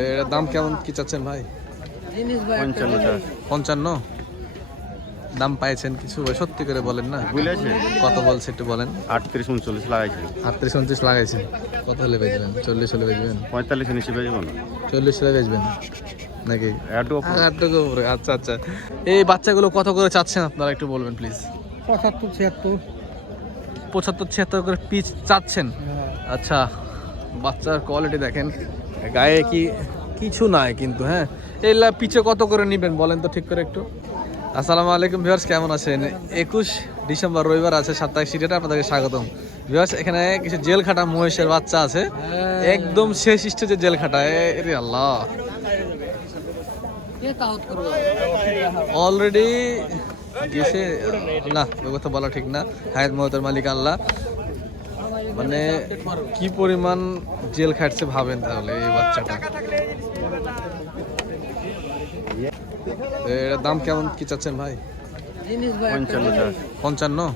এর দাম কেমন কি চাচ্ছেন ভাই? 55। দাম পাইছেন কিছু সত্যি করে বলেন না, বুঝলেছে কত বলছে একটু বলেন। 38-39 লাগাইছে। 38-29 লাগাইছেন, কত হলে বেচবেন? 40 হলে বেচবেন? 45 নিচে বেচবো না। 40 হলে বেচবেন নাকি? একটু আচ্ছা আচ্ছা। এই বাচ্চাগুলো কত করে চাচ্ছেন আপনারা একটু বলবেন প্লিজ? 75-76 করে পিস চাচ্ছেন। আচ্ছা, বাচ্চার কোয়ালিটি দেখেন, গায়ে কি কিছু নাই কিন্তু। হ্যাঁ, এগুলা পিছে কত করে নেবেন বলেন তো ঠিক করে একটু। আসসালামু আলাইকুম ভিউয়ার্স, কেমন আছেন? 21 ডিসেম্বর রবিবার আছে, সাপ্তাহিক সিরিয়ালে আপনাদেরকে স্বাগতম ভিউয়ার্স। এখানে কিছু জেল খাটা মহিষের বাচ্চা আছে, একদম শেষ স্টেজে জেল খাটা। এরে আল্লাহ, অলরেডি গেছে না, ওই কথা বলা ঠিক না। হায়াত মহতের মালিক আল্লাহ, মানে কি পরিমাণ জেল খাটছে ভাবেন তাহলে এই বাচ্চাটা। এর দাম কেমন কি চাচ্ছেন ভাই? 55।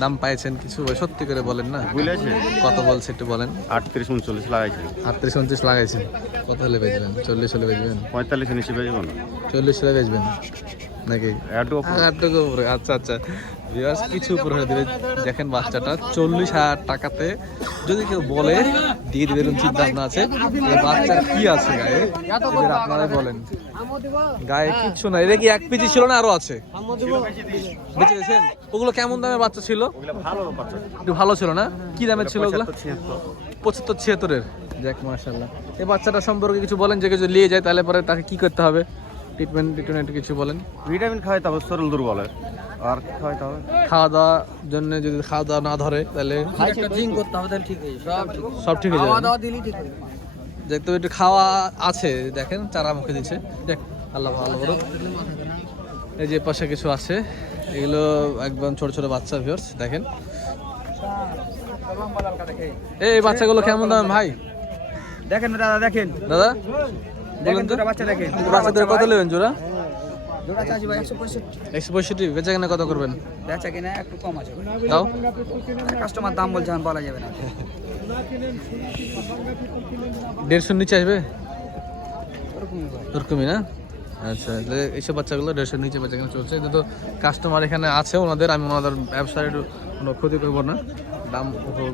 দাম পাইছেন কিছু সত্যি করে বলেন না, বুঝলেছে কত বলছে একটু বলেন। 38-39 লাগাইছে। 38-29 লাগাইছেন, কত হলে বেচবেন? 40 হলে বেচবেন? 45 নিচে বেচবো না। 40 হলে বেচবেন নাকি? একটু উপরে। আচ্ছা আচ্ছা ভিউয়ার্স, কিছু উপরে হলে দিবে। দেখেন বাচ্চাটা 40,000 টাকাতে যদি কেউ বলে দিয়ে দিবে, এরকম চিন্তা ভাবনা আছে। বাচ্চার কি আছে গায়ে এদের আপনারাই বলেন। গায়ে কিচ্ছু নাই। এটা কি এক পিজি ছিল না আরো আছে? বেঁচে গেছেন? ওগুলো কেমন দামের বাচ্চা ছিল? ভালো বাচ্চা, একটু ভালো ছিল না? কি দামের ছিল ওগুলো? 75-76। 75-76-এর। যাক মাশাআল্লাহ। এই বাচ্চাটা সম্পর্কে কিছু বলেন, যে কিছু নিয়ে যায় তাহলে পরে তাকে কি করতে হবে? ট্রিটমেন্ট কিছু বলেন। ভিটামিন খাওয়াইতে হবে, শরীর দুর্বল হয়। আর কি খাওয়াইতে হবে? খাওয়া দাওয়ার জন্য, যদি খাওয়া দাওয়া না ধরে তাহলে সব ঠিক হয়ে যাবে। দেখ তো একটু খাওয়া আছে, দেখেন চারা মুখে দিচ্ছে। দেখ আল্লাহ ভালো বড়। এই যে পাশে কিছু আছে, এগুলো একদম ছোট ছোট বাচ্চা ভিউয়ার্স দেখেন। এই বাচ্চাগুলো কেমন দাম ভাই? দেখেন দাদা, দেখেন দাদা বলেন তো, বাচ্চা দেখেন। বাচ্চাদের কত নেবেন জোড়া? জোড়া চাষি ভাই 165। বেচা কেনা কত করবেন? বেচা কিনা একটু কম আছে, তাও কাস্টমার দাম বলছে বলা যাবে না। 150 নিচে আসবে ওরকমই না? আচ্ছা, এইসব বাচ্চাগুলো 150 নিচে বেচা কেনা চলছে। কিন্তু কাস্টমার এখানে আছে ওনাদের, আমি ওনাদের ব্যবসার একটু কোনো ক্ষতি করবো না, দাম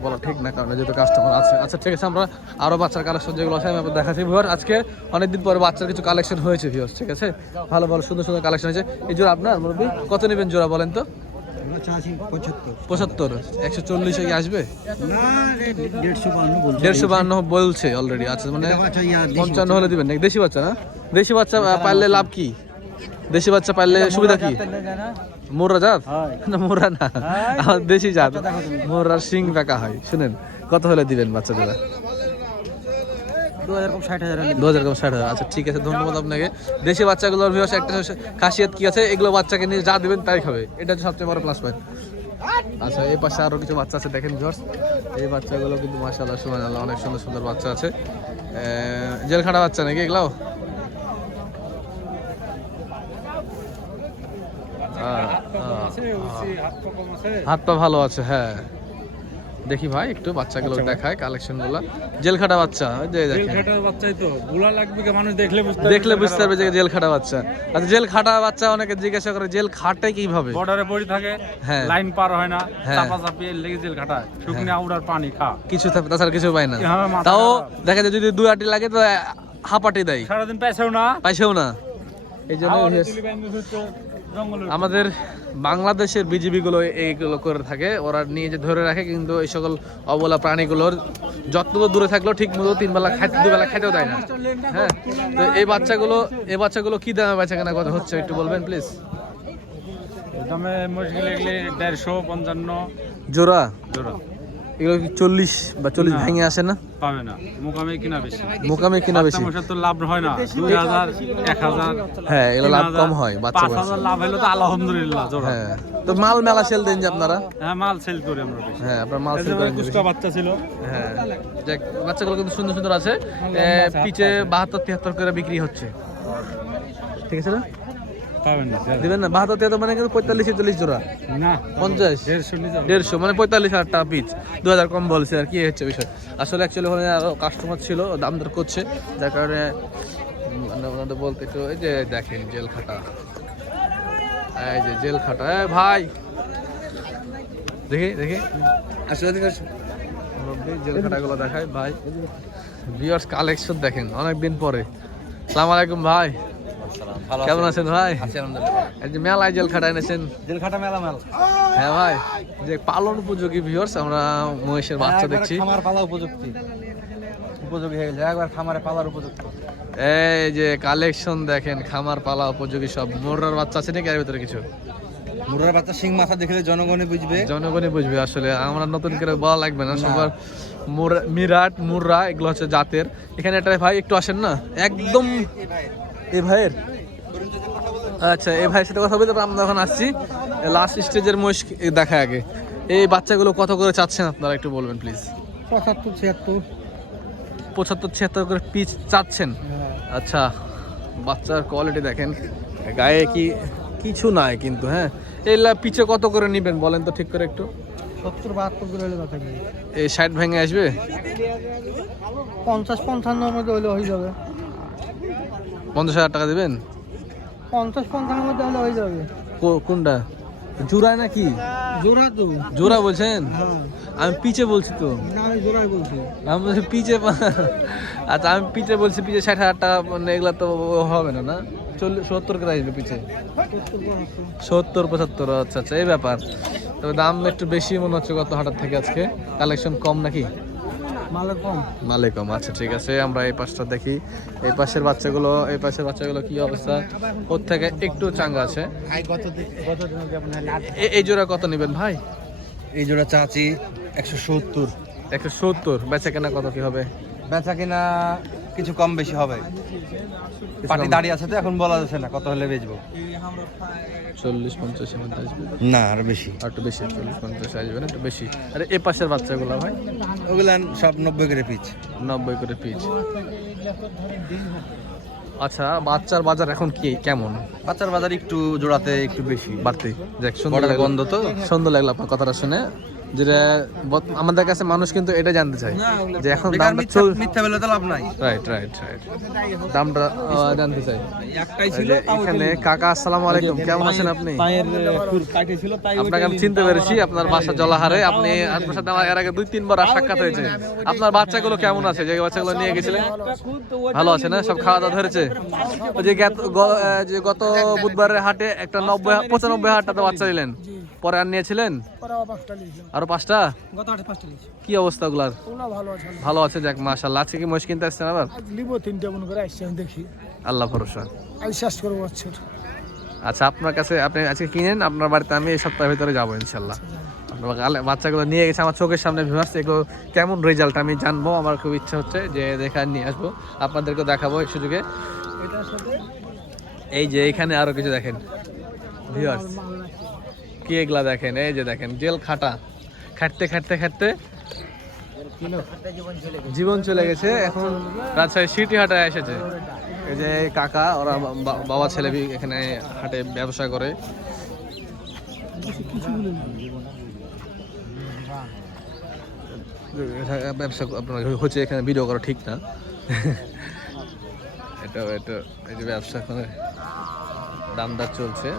বলা ঠিক না, কারণ যেহেতু কাস্টমার আছে। আচ্ছা ঠিক আছে, আমরা আরও বাচ্চার কালেকশন যেগুলো আছে আমি আপনাদের দেখাচ্ছি ভিউয়ার। আজকে অনেকদিন পরে বাচ্চার কিছু কালেকশন হয়েছে ভিউয়ার, ঠিক আছে? ভালো ভালো সুন্দর সুন্দর কালেকশন হয়েছে। এই জোড়া আপনার মুরব্বি কত নেবেন জোড়া বলেন তো? 75। 140 কি আসবে? 152 বলছে অলরেডি। আচ্ছা, মানে 55 হলে দিবেন নাকি? দেশি বাচ্চা না? দেশি বাচ্চা পাইলে লাভ কি? দেশি বাচ্চা পাইলে সুবিধা কি? মোররা জাত না? মোররা না, আমার দেশি জাত। মোররার সিং বেঁকা হয়। শুনেন, কত হলে দিবেন বাচ্চা জোড়া? 2060,000। আচ্ছা ঠিক আছে, ধন্যবাদ আপনাকে। দেশি বাচ্চাগুলোর ভিউয়ার্স একটা খাসিয়ত কি আছে, এগুলো বাচ্চাকে নিয়ে যা দিবেন তাই খাবে, এটা হচ্ছে সবচেয়ে বড় প্লাস পয়েন্ট। আচ্ছা, এই পাশে আরো কিছু বাচ্চা আছে দেখেন ভিউয়ার্স। এই বাচ্চাগুলো কিন্তু মাশাআল্লাহ সুবহানাল্লাহ অনেক সুন্দর সুন্দর বাচ্চা আছে। জেলখাটা বাচ্চা নাকি এগুলো? হাত পা ভালো আছে। হ্যাঁ, দেখি ভাই একটু বাচ্চাগুলো দেখায়, কালেকশন গুলো। জেলখাটা বাচ্চা, বাচ্চাই তো গুলা লাগবে, মানুষ দেখলে বুঝতে পারবে যে জেলখাটা বাচ্চা। আচ্ছা, জেলখাটা বাচ্চা অনেকে জিজ্ঞাসা করে জেল খাটে কিভাবে? বর্ডারে পড়ে থাকে, হ্যাঁ, লাইন পার হয় না, হ্যাঁ, চাপা চাপি লেগে জেল খাটায়, শুকনো আউডার পানি খা কিছু তাছাড়া কিছু পায় না। তাও দেখা যায় যদি 2 আটি লাগে তো হাফ আটি দেয়, সারাদিন পাইছেও না। এই জন্য আমাদের বাংলাদেশের বিজিবি গুলো এইগুলো করে থাকে, ওরা নিয়ে যে ধরে রাখে, কিন্তু এই সকল অবলা প্রাণীগুলোর যত্ন দূরে থাকলেও ঠিক মতো 3 বেলা খাইতে, 2 বেলা খাইতেও দেয় না। হ্যাঁ, তো এই বাচ্চাগুলো কি দামে বেচা কেনা কথা হচ্ছে একটু বলবেন প্লিজ? দামে মুশকিল এগুলি 150-55 জোড়া। জোড়া। এগুলো কি 40 বা 40 ভেঙে আসে না? পাবে না, মোকামে কিনা বেশি। মোকামে কিনা বেশি, তো লাভ হয় না। 2000 1000, হ্যাঁ এগুলো লাভ কম হয়। বাচ্চা 5000 লাভ হলো তো আলহামদুলিল্লাহ জোড়া। হ্যাঁ, তো মাল মেলা সেল দেন যে আপনারা? হ্যাঁ, মাল সেল করি আমরা বেশি। হ্যাঁ, আপনারা মাল সেল করেন। দুষ্টা বাচ্চা ছিল। হ্যাঁ, দেখ বাচ্চাগুলো কিন্তু সুন্দর সুন্দর আছে। পিছে 72-73 করে বিক্রি হচ্ছে, ঠিক আছে না? পাবেন না দিবেন না? 72 তিয়াত্তর মানে কিন্তু 45-46 জোড়া, না 50 150 মানে 45,000 টাকা পিচ। 2000 কম বলছে আর কি হচ্ছে বিষয়। আসলে অ্যাকচুয়ালি ওখানে আরো কাস্টমার ছিল, দাম দর করছে, যার কারণে মানে ওনাদের বলতে একটু এই যে দেখেন জেল খাটা, এই যে জেল খাটা। ভাই দেখি দেখি আসলে জেল খাটাগুলো দেখায় ভাই। ভিউয়ার্স কালেকশন দেখেন অনেকদিন পরে। আসসালামু আলাইকুম ভাই, কেমন আছেন ভাই? এই যে মেলায় জেল খাটা এনেছেন। জেল খাটা মেলা মেলা। হ্যাঁ ভাই, যে পালন উপযোগী ভিউয়ার্স, আমরা মহিষের বাচ্চা দেখছি। খামার পালা উপযুক্ত হয়ে গেছে, একবার খামারে পালার উপযুক্ত। এই যে কালেকশন দেখেন, খামার পালা উপযোগী সব। মোররার বাচ্চা আছে নাকি এর ভিতরে কিছু? মুরার বাচ্চা সিং মাথা দেখলে জনগণই বুঝবে। জনগণই বুঝবে, আসলে আমরা নতুন করে বলা লাগবে না। সবার মিরাট মুররা এগুলো হচ্ছে জাতের। এখানে একটা ভাই একটু আসেন না, একদম এই ভাইয়ের, আচ্ছা এই ভাইয়ের সাথে কথা বলতে, তারপর আমরা এখন আসছি লাস্ট স্টেজের মহিষ দেখা আগে। এই বাচ্চাগুলো কত করে চাচ্ছেন আপনারা একটু বলবেন প্লিজ? 75-76 করে পিচ চাচ্ছেন। আচ্ছা, বাচ্চার কোয়ালিটি দেখেন, গায়ে কি কিছু নাই কিন্তু। হ্যাঁ, এগুলা পিচে কত করে নেবেন বলেন তো ঠিক করে একটু? 70-72 করে হলে কথা নেই। এই 60 ভেঙে আসবে? 50-55 এর মধ্যে হলে হয়ে যাবে। 50,000 টাকা দিবেন? 50-55 এর মধ্যে হলে হয়ে যাবে। কোনটা জোড়া নাকি? জোড়া তো। জোড়া বলছেন? আমি পিচে বলছি তো। না, আমি জোড়াই বলছি। আমি বলছি পিচে। আচ্ছা আমি পিচে বলছি, পিচে 60,000 টাকা মানে এগুলা তো হবে না, না 70 করে আসবে পিচে। 70-75, আচ্ছা আচ্ছা এই ব্যাপার। তবে দাম একটু বেশি মনে হচ্ছে গত হাটার থেকে। আজকে কালেকশন কম নাকি? মালের কম। মালে কম, আচ্ছা ঠিক আছে। আমরা এই পাশটা দেখি, এই পাশের বাচ্চাগুলো কি অবস্থা? ওর থেকে একটু চাঙ্গা আছে। এই জোড়া কত নেবেন ভাই? এই জোড়া চাচি 170। 170। বেচা কেনা কত কি হবে? বেচা কিনা কিছু কম বেশি হবে। পার্টি দাঁড়িয়ে আছে তো, এখন বলা যাচ্ছে না কত হলে বেচবো। 40-50 এর মধ্যে আসবে না, আর বেশি। আর একটু বেশি, 40-50 আসবে না, একটু বেশি। আরে এই পাশের বাচ্চাগুলো ভাই? ওগুলা সব 90 করে পিচ। 90 করে পিচ। আচ্ছা, বাচ্চার বাজার এখন কি কেমন? বাচ্চার বাজার একটু জোড়াতে একটু বেশি বাড়তি। দেখ সুন্দর বর্ডার লাগলো। গন্ধ তো। সুন্দর লাগলো আপনার কথাটা শুনে, যেটা আমাদের কাছে মানুষ কিন্তু এটা জানতে চায় যে এখন দামটা মিথ্যা বলে তো লাভ নাই। রাইট রাইট রাইট, দামটা জানতে চাই। একটাই এই যে এখানে কাকা, আসসালামু আলাইকুম, কেমন আছেন আপনি? আপনাকে আমি চিনতে পেরেছি, আপনার বাসা জলাহারে। আপনার সাথে আমার এর আগে 2-3 বার সাক্ষাৎ হয়েছে। আপনার বাচ্চাগুলো কেমন আছে? যে বাচ্চাগুলো নিয়ে গেছিলেন ভালো আছে না? সব খাওয়া দাওয়া ধরেছে? ওই যে গত বুধবারের হাটে একটা 95,000 টাকা বাচ্চা নিলেন, পরে আর নিয়েছিলেন আরো 5টা? কি অবস্থা ওগুলার? ভালো আছে, যাক মাশাআল্লাহ। আজকে কি মহিষ কিনতে আসছেন আবার? দেখি আল্লাহ ভরসা। শেষ করবো বছর। আচ্ছা, আপনার কাছে আপনি আজকে কিনেন, আপনার বাড়িতে আমি এই সপ্তাহের ভিতরে যাবো ইনশাল্লাহ। আপনার বাচ্চাগুলো নিয়ে গেছে আমার চোখের সামনে ভিউয়ার্স, এগুলো কেমন রেজাল্ট আমি জানবো। আমার খুব ইচ্ছা হচ্ছে যে দেখা নিয়ে আসবো, আপনাদেরকে দেখাবো এক সুযোগে। এই যে এখানে আরো কিছু দেখেন ভিউয়ার্স, কি এগুলা দেখেন। এই যে দেখেন জেল খাটা, খাটতে খাটতে খাটতে জীবন চলে গেছে। এখন রাজশাহী সিটি হাটায় এসেছে। এই যে কাকা, ওরা বাবা ছেলে এখানে হাটে ব্যবসা করে। ব্যবসা আপনার হচ্ছে, এখানে ভিডিও করা ঠিক না। এটা এই যে ব্যবসা করে, দামদার চলছে।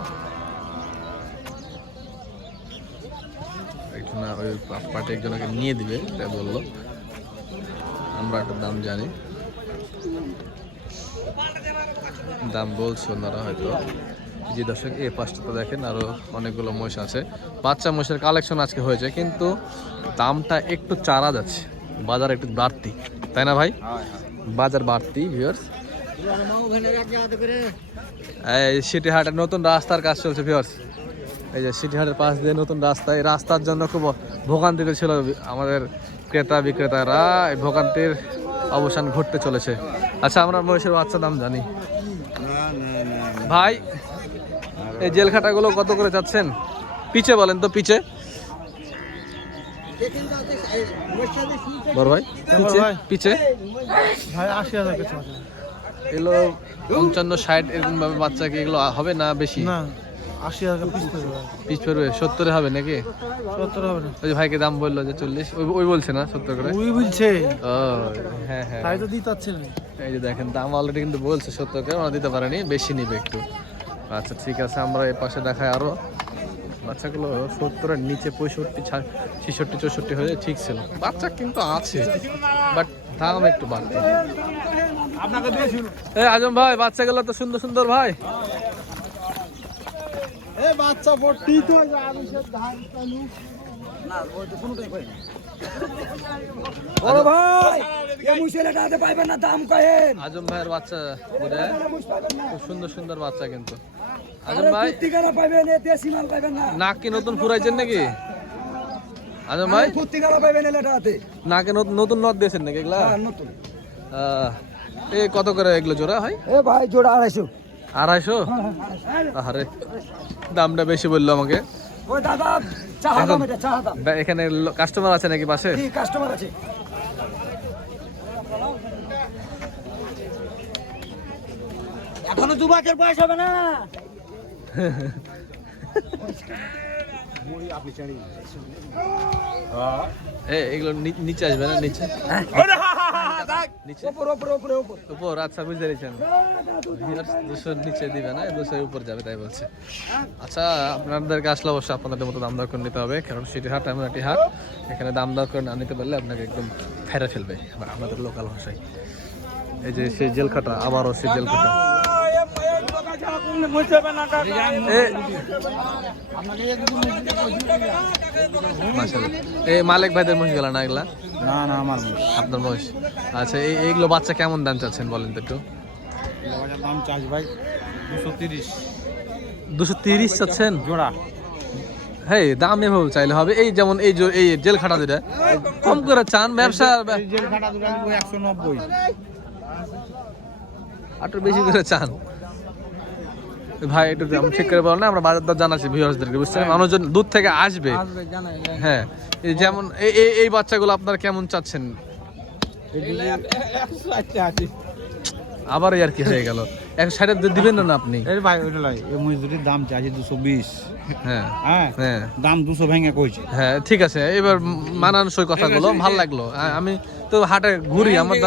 না, ওই পার্টি একজনকে নিয়ে দিবে তাই বললো। আমরা একটা দাম জানি, দাম বলছে ওনারা হয়তো। যে দর্শক এই পাশটা দেখেন, আরো অনেকগুলো মহিষ আছে। বাচ্চা মহিষের কালেকশন আজকে হয়েছে, কিন্তু দামটা একটু চারা যাচ্ছে, বাজার একটু বাড়তি, তাই না ভাই? বাজার বাড়তি ভিউয়ার্স। এই সিটি হাটের নতুন রাস্তার কাজ চলছে ভিউয়ার্স। এই যে সিটি হাটের পাশ দিয়ে নতুন রাস্তা, এই রাস্তার জন্য খুব ভোগান্তিতে ছিল আমাদের ক্রেতা বিক্রেতারা। এই ভোগান্তির অবসান ঘটতে চলেছে। আচ্ছা, আমরা মহিষের বাচ্চা দাম জানি ভাই। এই জেল খাটাগুলো কত করে চাচ্ছেন? পিচে বলেন তো, পিচে বড় ভাই, পিচে ভাই 80,000 টাকা। এগুলো 55-60 এরকম ভাবে বাচ্চা কি এগুলো হবে না বেশি? না 80 পিস পড়বে। পিস পড়বে 70 হবে নাকি? 70 হবে না। ওই যে ভাইকে দাম বললো যে 40, ওই বলছে না 70 করে? ওই বলছে ও হ্যাঁ হ্যাঁ, তাই তো দিতে পারছে না। এই যে দেখেন দাম অলরেডি কিন্তু বলছে 70 করে, ওরা দিতে পারেনি, বেশি নিবে একটু। আচ্ছা ঠিক আছে, আমরা এই পাশে দেখাই আরো বাচ্চাগুলো 70-এর নিচে 65, 66, 64 হয়ে ঠিক ছিল। বাচ্চা কিন্তু আছে বাট দাম একটু বাড়তি। এই আজম ভাই বাচ্চাগুলো তো সুন্দর সুন্দর ভাই। এ বাচ্চা পড়তি তো আবিষের ধান চালু না, ওই তো কোনোটাই পাই না। বড় ভাই এই মুশলেটাতে পাইবেন না, দাম কয়েন। আজম ভাইয়ের বাচ্চা খুব সুন্দর সুন্দর বাচ্চা কিন্তু। আজম ভাই ঠিকানা পাইবেন, এ দেশি মাল পাইবেন না। নাক কি নতুন ফুরাইছেন নাকি আজম ভাই? ঠিকানা পাইবেন এলাটাতে। নাকে নতুন নথ দিয়েছেন নাকি এগুলা? হ্যাঁ নতুন। এই কত করে এগুলো জোড়া হয়? এ ভাই জোড়া 250। 250? আরে দামটা বেশি বললো আমাকে। ওই দাদা চাহা দাম, এটা চাহা দাম। এখানে কাস্টমার আছে নাকি পাশে? কি কাস্টমার আছে? এখনো 2 বছর বয়স হবে না। এগুলো নিচে আসবে না? নিচে নিচে উপর? আচ্ছা বুঝতে পেরেছেন, 200 নিচে দিবে না, 200 উপর যাবে তাই বলছে। আচ্ছা আপনাদেরকে আসলে অবশ্যই আপনাদের মতো দাম দর করে নিতে হবে, কারণ সিটি হাট এমন একটি হাট, এখানে দাম দর করে না নিতে পারলে আপনাকে একদম ফেরে ফেলবে আমাদের লোকাল ভাষায়। এই যে সেই জেলখাটা, আবারও সেই জেলখাটা। এই মালিক ভাইদের মহিষ গেল না এগুলা? না না আমার আপনার মহিষ। আচ্ছা এইগুলো বাচ্চা কেমন দাম চাচ্ছেন বলেন তো একটু? দাম চাষ ভাই 230 230 চাচ্ছেন জোড়া। হ্যাঁ দাম এভাবে চাইলে হবে? এই যেমন এই জেল খাটা যেটা কম করে চান ব্যবসা, জেল খাটা দুটো 190। একটু বেশি করে চান ভাই, একটু আমি ঠিক করে বলো না, আমরা বাজার দর জানাচ্ছি ভিউয়ার্সদেরকে, বুঝছেন? মানুষজন দূর থেকে আসবে। হ্যাঁ এই যেমন এই বাচ্চাগুলো আপনারা কেমন চাচ্ছেন? আবার আর কি হয়ে গেল, 160 দিবেন না আপনি? এই ভাই ওইটা লাই, এই মজদুরির দাম চাইছে 220। হ্যাঁ হ্যাঁ হ্যাঁ দাম 200 ভেঙে কইছে। হ্যাঁ ঠিক আছে, এবার মানানসই কথাগুলো ভালো লাগলো। আমি তো হাটে ঘুরি, আমার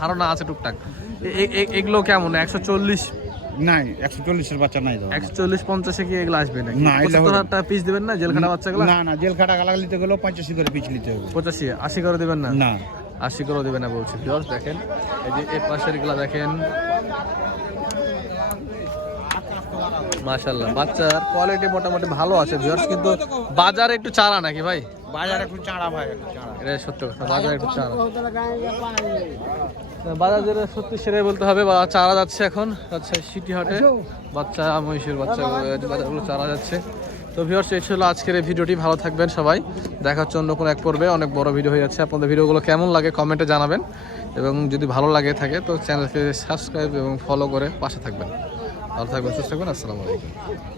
ধারণা আছে টুকটাক। এগুলো কেমন 140? নাই 140 এর বাচ্চা নাই দাও। 140-50 কি এগুলো আসবে নাকি? না, এগুলো 75 টাকা পিস দিবেন না জেলখাটা বাচ্চাগুলো? না না জেল খাটা গালা নিতে গেলেও 85 করে পিছ নিতে হবে। 85-80 করে দিবেন না? না 80 করে দিবেন না বলছি। ভিউয়ার্স দেখেন এই যে এই পাশের গুলা দেখেন, মাশাআল্লাহ বাচ্চার কোয়ালিটি মোটামুটি ভালো আছে ভিউয়ার্স, কিন্তু বাজারে একটু চারা নাকি ভাই? বাজার একটু চাড়া ভাই, একটু চাড়া। এটা সত্য কথা, বাজারে একটু চারা। বাজারে সত্যি সেটাই বলতে হবে, বা চারা যাচ্ছে এখন, আচ্ছা সিটি হাটে বাচ্চা মহিষের বাচ্চা বাজারগুলো চারা যাচ্ছে। তো ভিউয়ার্স এই ছিল আজকের এই ভিডিওটি, ভালো থাকবেন সবাই, দেখা হচ্ছে অন্য কোনো এক পর্বে। অনেক বড় ভিডিও হয়ে যাচ্ছে, আপনাদের ভিডিওগুলো কেমন লাগে কমেন্টে জানাবেন, এবং যদি ভালো লাগে থাকে তো চ্যানেলকে সাবস্ক্রাইব এবং ফলো করে পাশে থাকবেন। ভালো থাকবেন, সুস্থ থাকবেন, আসসালামু আলাইকুম।